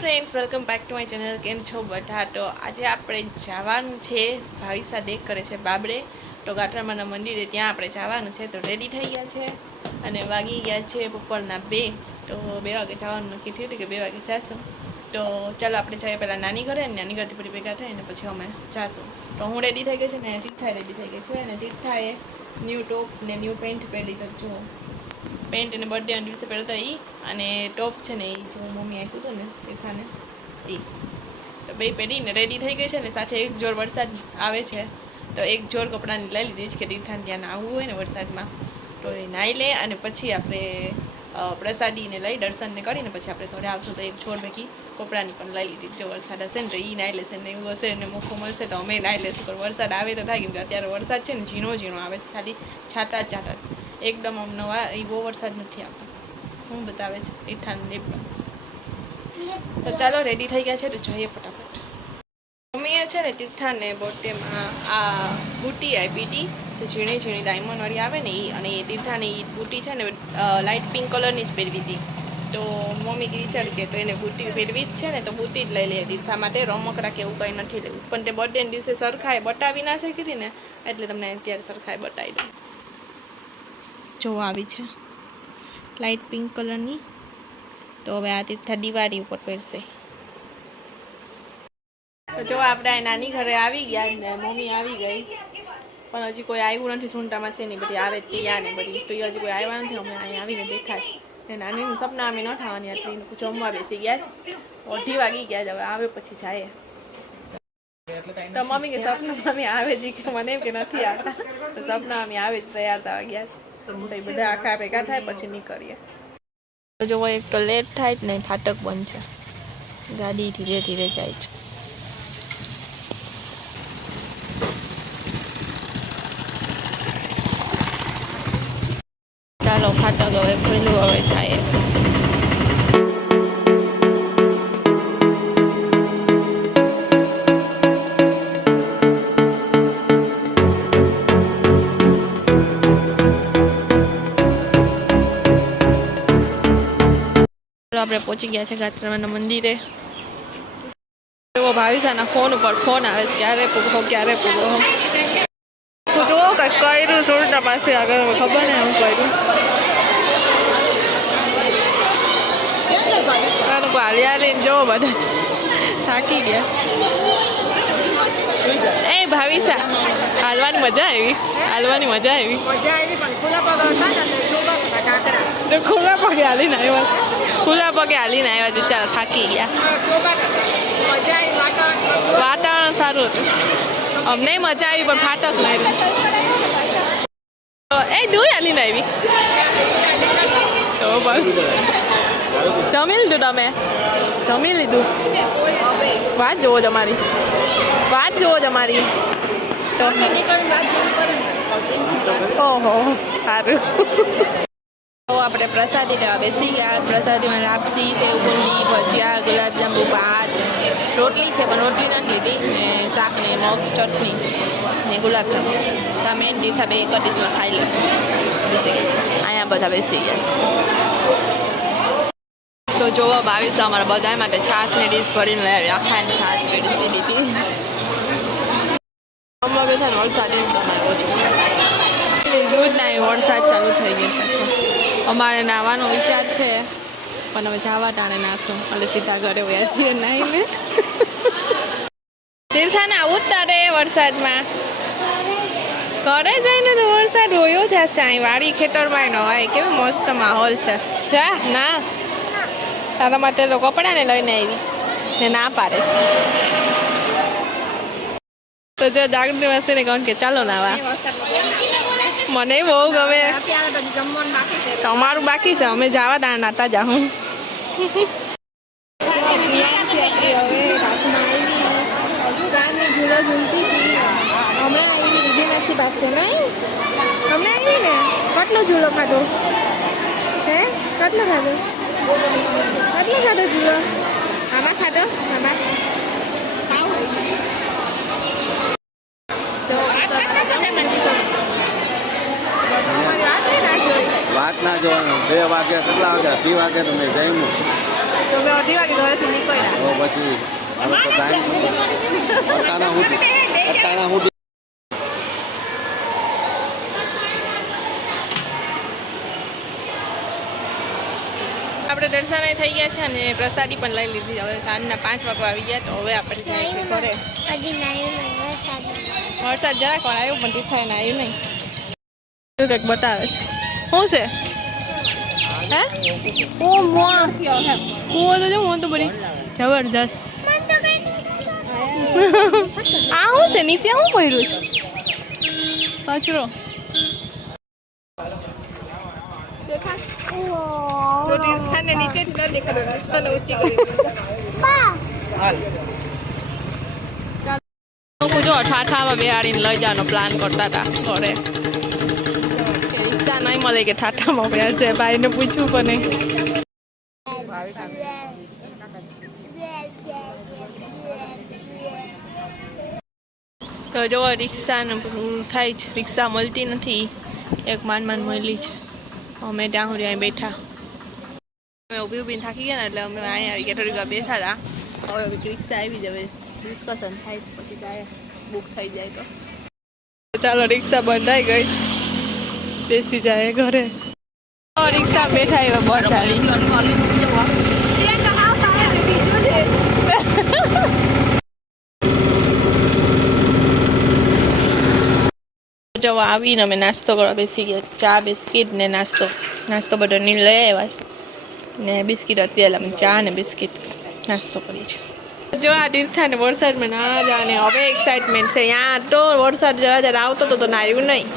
Friends welcome back to my channel કેમ છો બધા? તો આજે આપણે જવાનું છે ભાવિસા દેખ કરે છે બાબડે તો ગાંઠરામાના મંદિરે ત્યાં આપણે જવાનું છે. તો રેડી થઈ ગયા છે અને વાગી ગયા છે બપોરના બે. તો બે વાગે જવાનું નક્કી થયું કે બે વાગે જઈશું તો ચાલો આપણે જઈએ પહેલાં નાની ઘરે અને નાની ઘરથી પછી ભેગા થાય ને પછી અમે જાશું. તો હું રેડી થઈ ગઈ છે ને તીર્થા રેડી થઈ ગઈ છે. અને તીર્થાએ ન્યૂ ટોપ ને ન્યૂ પેન્ટ પહેરી તો જુઓ. પેન્ટ એને બર્થડે દિવસે પહેરતા એ અને ટોપ છે ને એ જો મમ્મી આપ્યું હતું ને તીર્થાને એ તો બે પહેરીને રેડી થઈ ગઈ છે ને, સાથે એક જોર વરસાદ આવે છે. તો એક જોર કપડાની લઈ લીધી છે કે તીર્થાને ત્યાં આવવું હોય ને વરસાદમાં, તો એ નાહી લે અને પછી આપણે પ્રસાદીને લઈ દર્શનને કરીને પછી આપણે ઘરે આવશું. તો એક જોર ભેગી કપડાની પણ લઈ લીધી. જો વરસાદ હશે ને તો એ નાહી લેશે ને એવું હશે ને મોકો મળશે તો અમે નાહી લેશું. પણ વરસાદ આવે તો થાય કેમ કે અત્યારે વરસાદ છે ને ઝીણો ઝીણો આવે છે. ખાલી છાતા જ છાતા. એકદમ આમ નવા, એ બહુ વરસાદ નથી આવતો. હું બતાવે છે ઈઠાન લેપમાં તો ચાલો રેડી થઈ ગયા છે, તો જઈએ ફટાફટ. મમ્મીએ છે ને તીર્થાને બોટેમાં આ બુટી આપી હતી. તો ઝીણી ઝીણી ડાયમંડવાળી આવે ને એ અને એ તીર્થાને એ બુટી છે ને લાઇટ પિંક કલરની જ પહેરવી હતી. તો મમ્મી વિચાર્યું કે તો એને બુટી પહેરવી જ છે ને, તો બુટી જ લઈ લે તીર્થા માટે, રમકડા કે એવું કંઈ નથી લેવું. પણ તે બર્થડેના દિવસે સરખાએ બતાવી ના શકી ને, એટલે તમને અત્યારે સરખાએ બતાવી દઉં. જોવા આવી છે. લાઇટ પિંક કલરની તો હવે આ તીર્થા દિવાળી ઉપર પહેરશે. તો જો આપણે નાની ઘરે આવી ગયા ને મમ્મી આવી ગઈ. પણ હજી કોઈ આવ્યું નથી સુંટામાં છે નહીં બધી આવે ત્યાં ને બધી. તો હજી કોઈ આવ્યા નથી, અમે અહીંયા આવીને બેઠા છે ને નાનીનું સપના અમે ન થવાની એટલે જમવા બેસી ગયા છે. અઢી વાગી ગયા છે, હવે આવે પછી જાય. તો મમ્મી કે સપના મમ્મી આવે છે કે મને એમ કે નથી આવતા. સપના અમે આવે જ તૈયાર થવા ગયા છે. તો બધા આખા ભેગા થાય, પછી નીકળીએ. જો એક તો લેટ થાય જ ફાટક બંધ છે. ગાડી ધીરે ધીરે જાય છે. ચાલો, ફાટક હવે ખુલ્લું હવે થાય. આપણે પહોંચી ગયા છે ગાત્રામાના મંદિરે. એવો ભાવિસાના ફોન ઉપર ફોન આવે છે, ક્યારે પૂગો ક્યારે પૂગો? તું જુઓ, કંઈક કર્યું સુરતા પાસે આગળ ખબર ને હું કર્યું. ચાલો લઈને જોવો બધા. થાકી ગયા. એ ભાવિસા હાલવાની મજા આવી. હાલવાની મજા આવી. મજા આવી પણ ખુલ્લા પગ હતા ને તો ખુલ્લા પગે હાલીને આવ્યા. ખુલ્લા પગે હાલીને આવ્યા બિચારા થાકી ગયા. વાતાવરણ સારું હતું. અમને મજા આવી પણ ફાટક માર્યું તો એ દૂર હાલીને આવી. જમી લીધું તમે? જમી લીધું? વાત જુઓ તમારી. વાત જુઓ તમારી. તો ઓહો, સારું. તો આપણે પ્રસાદી લેવા બેસી ગયા. પ્રસાદીમાં લાપસી, સેવ બુંદી ભજીયા, ગુલાબજાંબુ, ભાત, રોટલી છે, પણ રોટલી નથી લીધી. ને શાક ને મગ, ચટણી ને ગુલાબજાંબુ. તો અમે એની દીઠા બે એક ડીશમાં ખાઈ લઈશું. અહીંયા બધા બેસી ગયા છે. તો જોવો બાવીસ અમારા બધા માટે છાશની ડીશ ભરીને લઈ આવી આખા છાશ પીડીસી લીધી અમારે બધા વરસાદ એમ તમારે દૂધ ના વરસાદ ચાલુ થઈ ગયો પાછો. અમારે નાવાનો વિચાર છે, પણ હવે જવા ટાણે નાશું. એટલે સીધા ઘરે વયા છીએ નાઈને તીર્થાને આવું જ તારે વરસાદમાં. ઘરે જઈને તો વરસાદ હોયો જ હશે. અહીં વાડી ખેતરમાં નવાય. કેવો મસ્ત માહોલ છે. જા, ના. તારા માટે લોકો કપડાને લઈને આવી છે ને ના પાડે છે. તો જો જાગૃતિ ને કહું કે ચાલો નાવા મને બહુ ગમે. તમારું બાકી છે, અમે જવા તા નાતા જા હું. હમણાં આવી ને ઝૂલો ખાધો હે? કેટલો ખાધો? કેટલો ખાધો જુઓ. આમાં ખાધો? આમાં. વાત ના જોવાનું બે વાગે કેટલા વાગ્યા? અઢી વાગે તો મેં જમ્યું તો મેં અઢી વાગે ઘરેથી નીકળ્યા. પછી હવે તો ટાઈમ આપણે દર્શને થઈ ગયા છે અને પ્રસાદી પણ લઈ લીધી. હવે સાંજના પાંચ વાગવા આવી ગયા તો હવે આપણે જાય છે ઘરે. વરસાદ જરાક વાર આવ્યો પણ ને આવ્યું નહીં. કંઈક બતાવે છે. શું છે? હે? ઓ મોણ કૂવો તો જો હું તો બધી જબરજસ્ત. આ શું છે? નીચે શું પહેર્યું છે? કચરો. તો નીચે નીચેથી ન દેખાડો ઊંચી લઈ જવાનો પ્લાન કરતા હતા ઘરે. રિક્ષા નહીં મળે કે ઠાઠામાં બેહાડ ભાઈને પૂછવું પણ નહીં. તો જો, રિક્ષાનું થાય છે રિક્ષા મળતી નથી. એક માન માન મળી છે અમે ત્યાં સુધી બેઠા. અમે ઊભી ઊભી થાકી ગયા ને એટલે અમે અહીં આવી ગયા, થોડીક બેઠા હતા. હવે રિક્ષા આવી જ હવે ડિસ્કશન થાય છે, પછી જાય બુક થઈ જાય તો. ચાલો રિક્ષા બંધાઈ ગઈ. બેસી જાય ઘરે. રિક્ષા બેઠા એવા બસ આવી જવા આવીને અમે નાસ્તો કરવા બેસી ગયા. ચા, બિસ્કિટ ને નાસ્તો. નાસ્તો બધો ની લઈ આવ્યા ને બિસ્કિટ અત્યારે અમે ચા ને બિસ્કિટ નાસ્તો કરીએ છીએ. જો આ તીર્થા ને વરસાદમાં ના જાને હવે એક્સાઇટમેન્ટ છે. ત્યાં તો વરસાદ જરા જરા આવતો તો તો નાયું નહીં.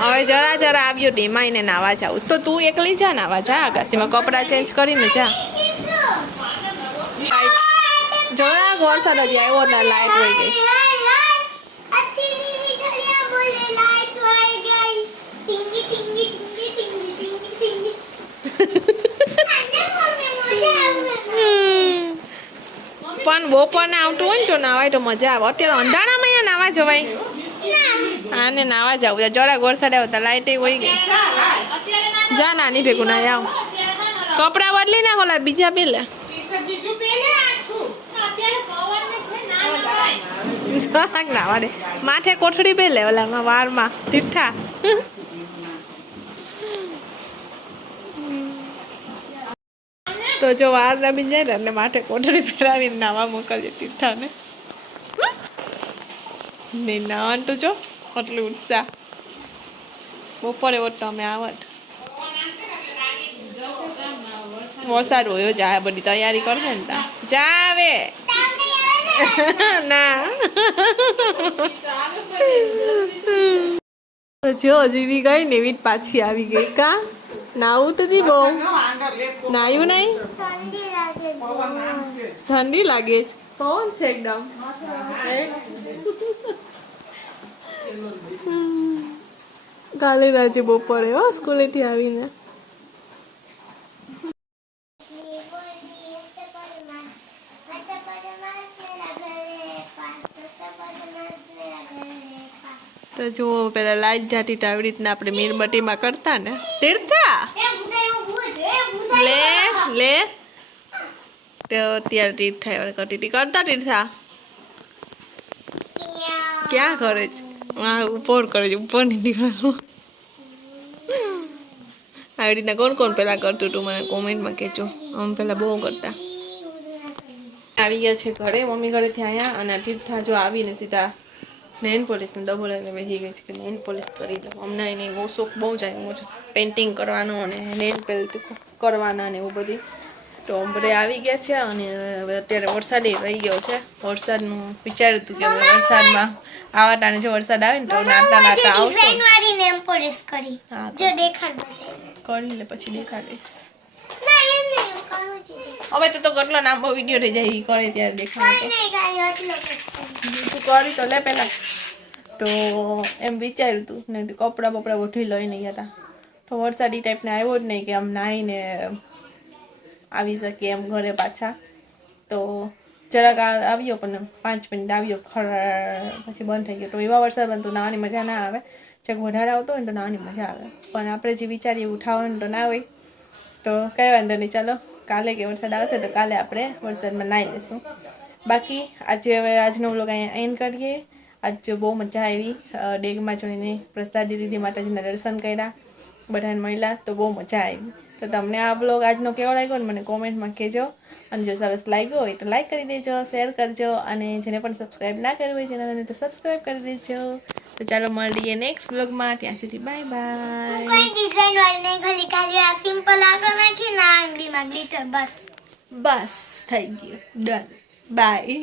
હવે જરા જરા આવ્યો ડીમાઈને નાવા જાવ તો તું એકલી જા નાવા જા આકાશીમાં કપડાં ચેન્જ કરીને જા. જરાક વરસાદ હજી આવ્યો ના લાઈટ હોય ગઈ. પણ બપોરને આવતું હોય ને તો નાવાય તો મજા આવે. અત્યારે અંધારામાં અહીંયા નાવા જવાય. આને નાવા જવું જરાક વરસાદ આવતા લાઇટ હોય ગઈ. જા નાની ભેગું ના આવ. કપડાં બદલી નાખો લા બીજા પેલે જરાક નાવા દે માથે કોઠડી લે, ઓલામાં વારમાં, તીર્થા. તો જો વાર ના જાય ને, એટલે માટે કોટડી પહેરાવીને નાવા મોકલજે તીર્થાને ને નાવાનું તો જો, આટલું ઉત્સાહ. બપોરે ઓટો અમે આવત. વરસાદ હોય જાય બધી તૈયારી કરશે ને તા. જાવે ના. જો, જીવી ગઈ ને એવી જ પાછી આવી ગઈ કા. નાવું તો જી બહુ નાયું નહીં ઠંડી લાગે છે પવન છે એકદમ કાલે રાજે બહુ પડે હો સ્કૂલેથી આવીને તો જુઓ પેલા લાઈટ જાતી તો આવી રીતના આપણે મીણબત્તીમાં કરતા ને. તીર્થા! લે લે. તો અત્યારે તીર્થા એવડે કરતી હતી. કરતા તીર્થા? ક્યાં કરે છે? હા ઉપર કરે છે ઉપર નહીં નીકળવાનું. આવી રીતના કોણ કોણ પેલા કરતું હતું? મને કોમેન્ટમાં કહેજો. અમે પેલા બહુ કરતા. આવી ગયા છે ઘરે મમ્મી ઘરેથી આવ્યા અને તીર્થા જો આવીને સીધા નેન પોલિશને ડબલ એને વહી ગઈ છે કે નેન પોલિશ કરી લઉં અમને એને બહુ શોખ બહુ જ આવ્યો છે. પેઇન્ટિંગ કરવાનો અને નેન પેન્ટ કરવાના ને એવું બધી. તો અમરે આવી ગયા છે અને હવે અત્યારે વરસાદ રહી ગયો છે. વરસાદનું વિચાર્યું હતું કે વરસાદમાં આવા ટાણે જો વરસાદ આવે ને તો નાતા નાતા આવશે. વાળી નેમ પોલિશ કરી. જો દેખાડ કરી લે પછી દેખાડીશ. હવે તો તો કેટલો નામો વીડિયો રહી જાય કરે ત્યારે દેખાડો કરી તો લે પહેલાં. તો એમ વિચાર્યું હતું ને કપડાં બપડા બધી લઈને ગયા હતા તો વરસાદી ટાઈપને આવ્યો જ નહીં કે આમ નાહીને આવી શકીએ એમ ઘરે પાછા. તો જરાક આવ્યો પણ પાંચ મિનિટ આવ્યો, ખર, પછી બંધ થઈ ગયો. તો એવા વરસાદ બનતો નાવાની મજા ના આવે. ચક વધારે આવતો હોય તો નાવાની મજા આવે. પણ આપણે જે વિચારીએ થવાનું તો ના હોય. તો કઈ વાંધો નહીં, ચાલો. કાલે કે વરસાદ આવશે તો કાલે આપણે વરસાદમાં નાહી લઈશું. બાકી આજે હવે આજનો વ્લોગ અહીંયા એન્ડ કરીએ. આજ બહુ મજા આવી ડેગમાં જોઈને પ્રસાદી દીદી માતાજીના દર્શન કર્યા બધાને મળ્યા તો બહુ મજા આવી. તો તમને આ બ્લોગ આજનો કેવો લાગ્યો ને મને કોમેન્ટમાં કહેજો. અને જો સરસ લાગ્યો હોય તો લાઈક કરી દેજો શેર કરજો અને જેને પણ સબસ્ક્રાઈબ ના કર્યું હોય ચેનલને તો સબસ્ક્રાઈબ કરી દેજો. તો ચાલો મળીએ નેક્સ્ટ બ્લોગમાં ત્યાં સુધી બાય બાય કોઈ ડિઝાઇન વાળી ખાલી ખાલી આ સિમ્પલ આગળ નાખી ના આંગળીમાં ગ્લિટર બસ. બસ થઈ ગયું. Done by